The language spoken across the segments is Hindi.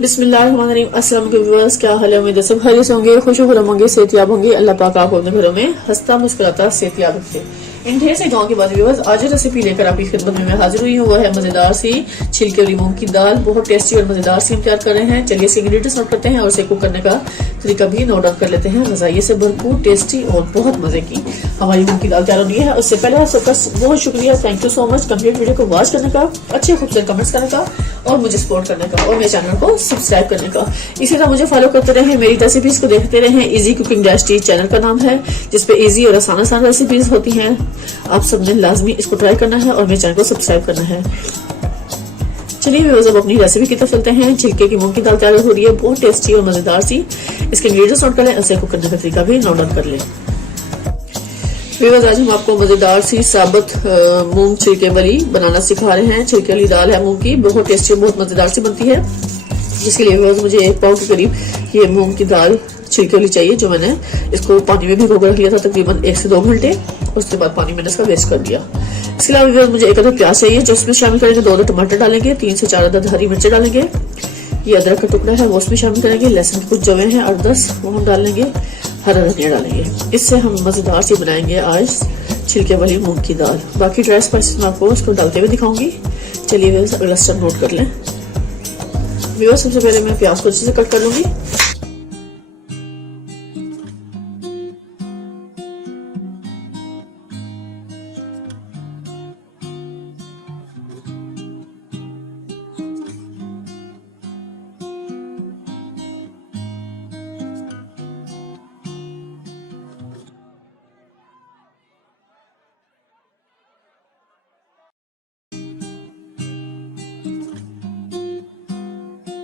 बिस्मिल्लाहिर्रहमानिर्रहीम। अस्सलाम वालेकुम व्यूअर्स, क्या हाल है? उम्मीद है सब खैरियत होंगे, खुशखुश होंगे, सेहतयाब होंगे। अल्लाह पाक आपको अपने घरों में हंसता मुस्कुराता सेहतयाब रखे। इन ढेर से गाँव के बाद व्यूअर्स, आज रेसिपी लेकर आपकी खिदमत में मैं हाजिर हुई हूँ। वह है मजेदार सी छिलके वाली मूंग की दाल। बहुत टेस्टी और मजेदार सी हम तैयार कर रहे हैं। चलिए इसके इंग्रेडिएंट्स नोट करते हैं और इसे कुक करने का तरीका भी नोट डाउन कर लेते हैं। गजाइये से भरपूर, टेस्टी और बहुत मजे की हमारी मूंग की दाल तैयार हो रही है। उससे पहले आप सबका बहुत शुक्रिया, thank you so much complete video को वॉच करने का, अच्छे खूबसूरत कमेंट्स करने का और मुझे सपोर्ट करने का और मेरे चैनल को सब्सक्राइब करने का। इसी तरह मुझे फॉलो करते रहे, मेरी रेसिपीज को देखते रहे। Easy cooking dash T channel का नाम है, जिसपे इजी और आसान रेसिपीज होती हैं। आप सबने लाजमी इसको ट्राई करना है और मेरे चैनल को सब्सक्राइब करना है। चलिए व्यूअर्स, अब अपनी रेसिपी की तरफ चलते हैं। छिलके की मूंग की दाल तैयार हो रही है, बहुत टेस्टी और मजेदार सी। इसके इंग्रेडिएंट्स नोट कर लें, इसे कुक करने का तरीका भी नोट डाउन कर लें। व्यूअर्स, आज हम आपको मजेदार सी साबुत मूंग छिलके वाली बनाना सिखा रहे हैं। छिलके वाली दाल है मूंग की, बहुत टेस्टी और बहुत मजेदार सी बनती है। जिसके लिए व्यूअर्स मुझे 1 पाव के करीब ये मूंग की दाल छिलके वाली चाहिए, जो मैंने इसको पानी में भिगो कर रख लिया था तकरीबन 1 से 2 घंटे। उसके बाद पानी मैंने इसका वेस्ट कर दिया। इसके अलावा व्यूअर्स मुझे 1 अदद प्याज चाहिए, जो इसमें शामिल करेंगे। 2 अदद टमाटर डालेंगे, 3 से 4 अदद हरी मिर्च डालेंगे। ये अदरक का टुकड़ा है वो उसमें शामिल करेंगे। लहसुन के कुछ जवे हैं 8-10, वो हम डाल लेंगे। हरा धनिया डालेंगे। इससे हम मजेदार सी बनाएंगे आज छिलके वाली मूंग की दाल। बाकी ड्राई स्पाइसेस मैं आपको उसको डालते हुए दिखाऊंगी। चलिए व्यूअर्स, अगला स्टेप नोट कर लें। व्यूअर्स, सबसे पहले मैं प्याज को अच्छे से कट कर लूंगी।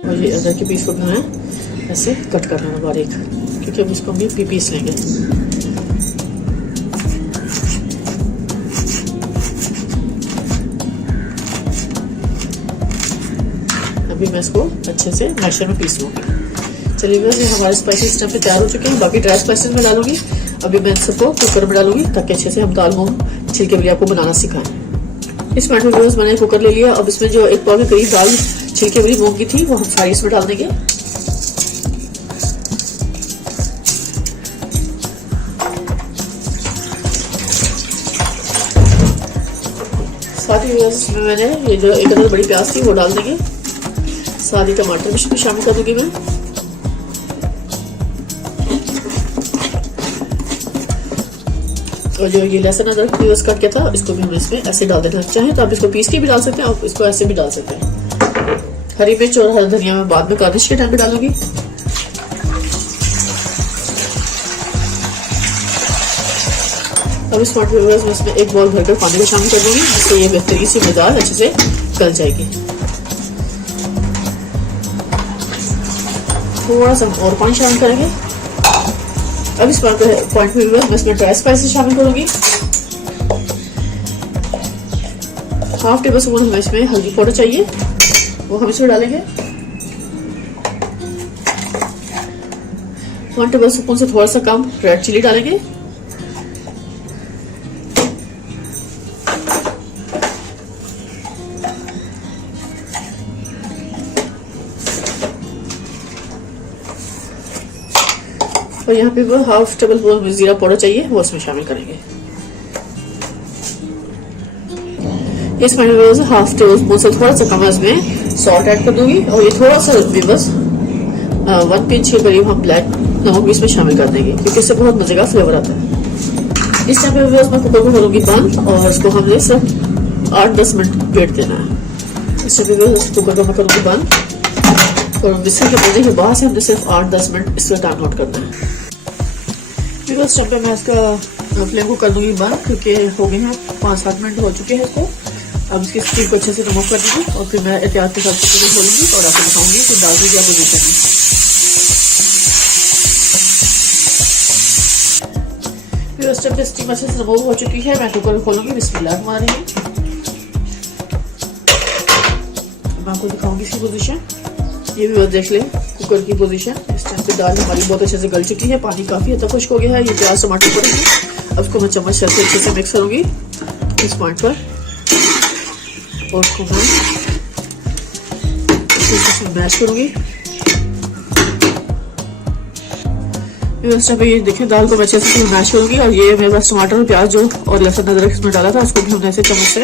और ये अदरक के पीस को हमें ऐसे कट करना है बारीक, क्योंकि अब इसको हम भी पीस लेंगे। अभी मैं इसको अच्छे से मैशर में पीस लूंगी। चलिए वैसे हमारे स्पाइसेस इस टाइम पे तैयार हो चुके हैं। बाकी ड्राई स्पाइसेस में डालूंगी। अभी मैं सबको कुकर में डालूंगी ताकि अच्छे से हम दाल मूंग छिलके वाली आपको बनाना सिखाएं। इस मैटर में मैंने कुकर ले लिया। अब इसमें जो 1 पाव के करीब दाल छिलके वाली मूंग की थी वो हम सारी इसमें डाल देंगे। साथ ही इसमें मैंने ये जो 1 अदद बड़ी प्याज थी वो डाल देंगे। साथ ही टमाटर भी शामिल कर दूंगी मैं। और जो ये लहसुन अदरक भी कट किया था, इसको भी हम इसमें ऐसे डाल देना। चाहें तो आप इसको पीस के भी डाल सकते हैं और इसको ऐसे भी डाल सकते हैं। हरी मिर्च और हरा धनिया मैं बाद में गार्निश के टाइम पे डालूंगी। अब इस मटर में इसमें 1 बाउल भरकर पानी को शामिल कर दूंगी, जिससे ये बेहतरीन सी दाल अच्छे से गल जाएगी। थोड़ा सा और पानी शामिल करेंगे। अब इस पॉइंट में मैं इसमें ड्राई स्पाइसेस शामिल करूंगी। 1/2 टेबल स्पून हमें इसमें हल्दी पाउडर चाहिए, वो हम इसमें डालेंगे। 1 टेबल स्पून से थोड़ा सा कम रेड चिली डालेंगे। और यहाँ पे वो 1/2 टेबल स्पून जीरा पाउडर चाहिए, वो इसमें शामिल करेंगे। इसमें 1/2 टेबल स्पून से थोड़ा सा कम इसमें सॉल्ट ऐड कर दूंगी। और ये थोड़ा सा बस 1 पिंच के करीब हम ब्लैक नमक भी इसमें शामिल कर देंगे, क्योंकि इससे बहुत मजे का फ्लेवर आता है। इस टाइम पे मैं कुकर को करूंगी बंद और इसको हमने सिर्फ 8-10 मिनट पेट देना है। इस टाइम पे कुकर को मैं करूंगी बंद और विस्ल के बजने के बाद से हमने सिर्फ 8-10 मिनट इसमें टाइम नोट करना है। इस टाइम पे मैं इसका फ्लेम को कर दूंगी बंद, क्योंकि हो गए हैं 5-7 मिनट हो चुके हैं इसको। अब इसकी स्टीम को अच्छे से रिमूव कर दूंगी और फिर मैं एहतियात के साथ कुकर खोलूंगी और आपको दिखाऊंगी कि दाल की क्या पोजीशन है। फिर उस टाइम पे स्टीम अच्छे से रिमूव हो चुकी है। मैं कुकर खोलूंगी। बिस्मिल्लाहिर्रहमानिर्रहीम। मैं आपको दिखाऊंगी इसकी पोजीशन। ये भी देख ले कुकर की पोजीशन। इस टाइम पे दाल हमारी बहुत अच्छे से गल चुकी है, पानी काफी हद तक खुश्क हो गया है। ये प्याज टमाटर पड़ेगी। अब इसको मैं चम्मच से अच्छे से मिक्स करूंगी इस पॉइंट पर और उसको मैं मैश करूंगी। इस टाइम पे ये देखिए दाल को मैं अच्छे से मैश करूंगी। और ये मेरे पास टमाटर और प्याज जो और लहसुन अदरक इसमें डाला था, उसको भी हमने ऐसे चम्मच से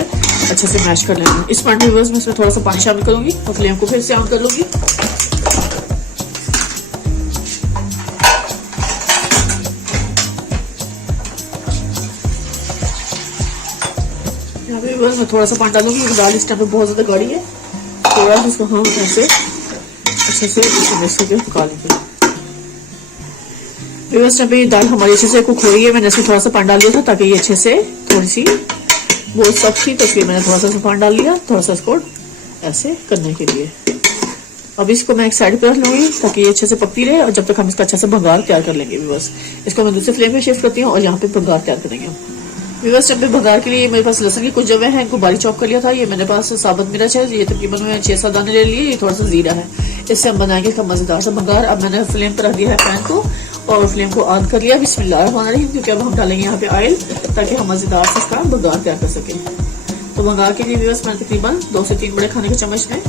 अच्छे से मैश कर लेना। इस पॉइंट में बस मैं इसमें थोड़ा सा पानी शामिल करूंगी और फ्लेम को फिर से ऑन कर लूंगी। यहाँ पे बस मैं थोड़ा सा पानी डालूंगी क्योंकि दाल इस टाइम पे बहुत ज्यादा गाढ़ी है। थोड़ा सा इसको हम ऐसे अच्छे से मिक्स करके पका लेंगे। इस टाइम पे दाल हमारी अच्छे से कुक हो रही है। मैंने इसमें थोड़ा सा पानी डाल दिया था ताकि ये अच्छे से थोड़ी सी बहुत सख्त थी, तो इसलिए मैंने थोड़ा सा पानी डाल दिया, थोड़ा सा इसको ऐसे करने के लिए। अब इसको मैं एक साइड पर रख लूंगी ताकि ये अच्छे से पकती रहे और जब तक हम इसका अच्छा से भंगार तैयार कर लेंगे। बस इसको मैं दूसरे फ्लेम पे शिफ्ट करती हूँ और यहाँ पे भंगार तैयार करेंगे। विवर्स जब भगार के लिए मेरे पास लहसुन की कुछ जवे हैं, इनको बारीक चॉप कर लिया था। ये मेरे पास साबुत मिर्च है, ये तकरीबन मैं 6-7 दाने ले लिए। ये थोड़ा सा जीरा है, इससे हम बनाएंगे इसका मजेदार सा भगार। अब मैंने फ्लेम पर रख दिया है पैन को और फ्लेम को ऑन कर लिया। बिस्मिल्लाहिर्रहमानिर्रहीम, क्योंकि अब हम डालेंगे यहाँ पे ऑयल ताकि हम मजेदार से इसका भगार तैयार कर सकें। तो भगार के लिए विवर्स मैं तकरीबन 2 से 3 बड़े खाने के चम्मच में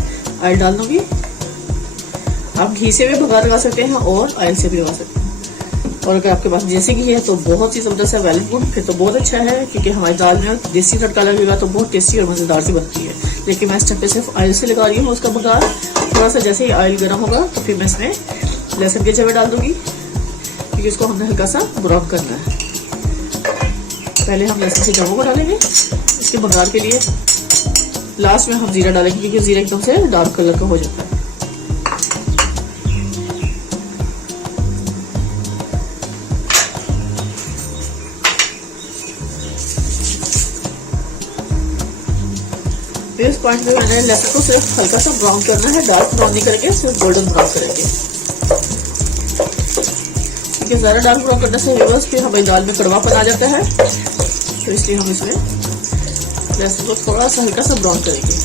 ऑयल डाल दूंगी। आप घी से भी भगार लगा सकते हैं और ऑयल से भी लगा सकते हैं। और अगर आपके पास देसी घी है तो बहुत ही जबरदस्त है, वेल गुड, फिर तो बहुत अच्छा है क्योंकि हमारी दाल में देसी तड़का लगेगा तो बहुत टेस्टी और मजेदार सी बनती है। लेकिन मैं इस टाइम पे सिर्फ ऑयल से लगा रही हूँ उसका भगार। थोड़ा सा जैसे ही ऑयल गर्म होगा तो फिर मैं इसमें लहसुन के जवे डाल दूंगी क्योंकि उसको हमने हल्का सा ब्राउन करना है। पहले हम लहसुन के जवों को डालेंगे इसके भगार के लिए, लास्ट में हम जीरा डालेंगे क्योंकि जीरा एकदम से डार्क कलर का हो जाता है। इस पॉइंट में मैंने लहसुन को सिर्फ हल्का सा ब्राउन करना है, डार्क ब्राउन नहीं करके सिर्फ गोल्डन ब्राउन करेंगे क्योंकि ज़्यादा डार्क ब्राउन करने से व्यूअर्स फिर हमारी दाल में कड़वापन आ जाता है, तो इसलिए हम इसमें लहसुन को थोड़ा सा हल्का सा ब्राउन करेंगे।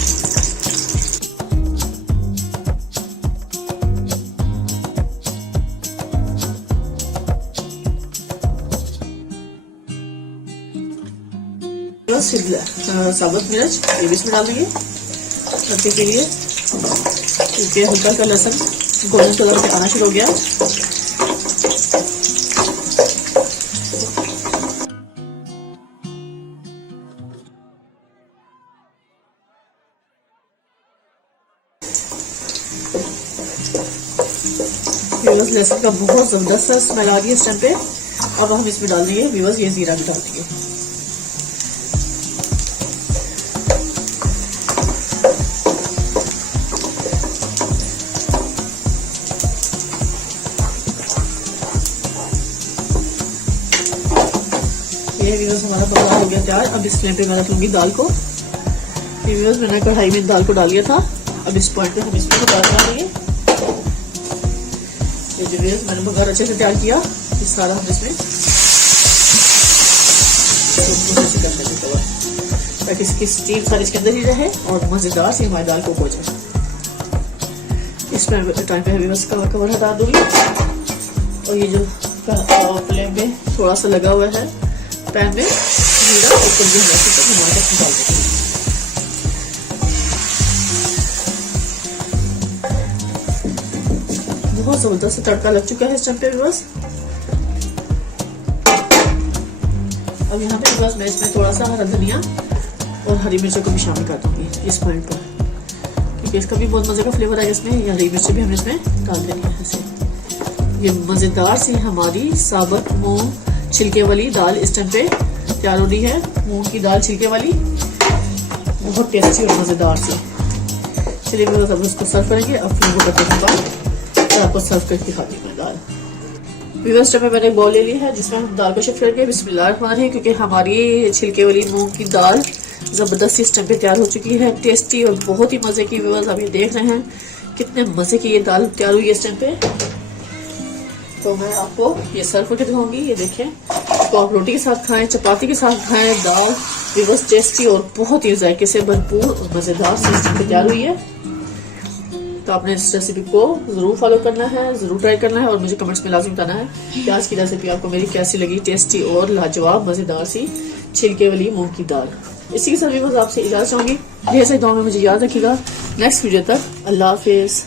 साबुत मिर्च ये भी इसमें डाल देंगे तड़के के लिए क्योंकि हल्का हल्का लहसुन गोल्डन कलर पे आना शुरू हो गया। लहसुन का बहुत जबरदस्त स्मेल आ रही है इस टाइम पे। अब हम इसमें डाल देंगे व्यूअर्स ये जीरा भी डाल देंगे। व्यूअर्स हमारा भगार हो गया तैयार। अब इस फ्लेम पे मैं रख लूंगी दाल को। व्यूअर्स मैंने कढ़ाई में दाल को डाल दिया था। अब इस पॉइंट पे हम इसमें दाल डालेंगे। ये जो व्यूअर्स मैंने भगार अच्छे से तैयार किया, ये सारा हम इसमें कर देंगे कवर ताकि इसकी स्टीम सारी इसके अंदर ही रहे और मजेदार सी हमारी दाल को हो जाए। इस टाइम पे व्यूअर्स का कवर हटा दूंगी और ये जो फ्लेम पे थोड़ा सा लगा हुआ है पैन में जीरा ऊपर भी हम ऐसे टमाटर डाल देंगे। बहुत जबरदस्त तड़का लग चुका है इस टाइम पे बस। अब यहाँ पे बस मैं इसमें थोड़ा सा हरा धनिया और हरी मिर्चों को भी शामिल कर दूंगी इस पॉइंट पर क्योंकि इसका भी बहुत मजे का फ्लेवर है इसमें। ये हरी मिर्ची भी हमने इसमें डाल देनी है ऐसे। ये मजेदार सी हमारी साबुत मूंग छिलके वाली दाल इस टाइम पे तैयार हो रही है। मूंग की दाल छिलके वाली बहुत टेस्टी और मजेदार सी। चलिए अब इसको सर्व करेंगे। अब फ्लेम को करते हैं बाद आपको सर्व करके दिखाती हूँ मैं दाल। व्यूअर्स में मैंने एक बाउल ले लिया है जिसमें हम दाल को शिफ्ट करके बिस्मिल्लाहिर्रहमानिर्रहीम क्योंकि हमारी छिलके वाली मूंग की दाल जबरदस्त इस टाइम पे तैयार हो चुकी है, टेस्टी और बहुत ही मजे की। व्यूअर्स आप ये देख रहे हैं कितने मजे की ये दाल तैयार हुई है इस टाइम पे। तो मैं आपको ये सर्व करके दिखाऊंगी। ये देखें, तो आप रोटी के साथ खाएं, चपाती के साथ खाएं। दाल व्यूअर्स टेस्टी और बहुत ही जायके से भरपूर और मजेदार से तैयार हुई है। तो आपने इस रेसिपी को जरूर फॉलो करना है, जरूर ट्राई करना है और मुझे कमेंट्स में लाजमी बताना है कि आज की रेसिपी आपको मेरी कैसी लगी। टेस्टी और लाजवाब मजेदार सी छिलके वाली मूंग की दाल। इसी के साथ भी बस आपसे इजाजत चाहूंगी। ढेर सारी दुआ में मुझे याद रखिएगा। नेक्स्ट वीडियो तक अल्लाह हाफिज।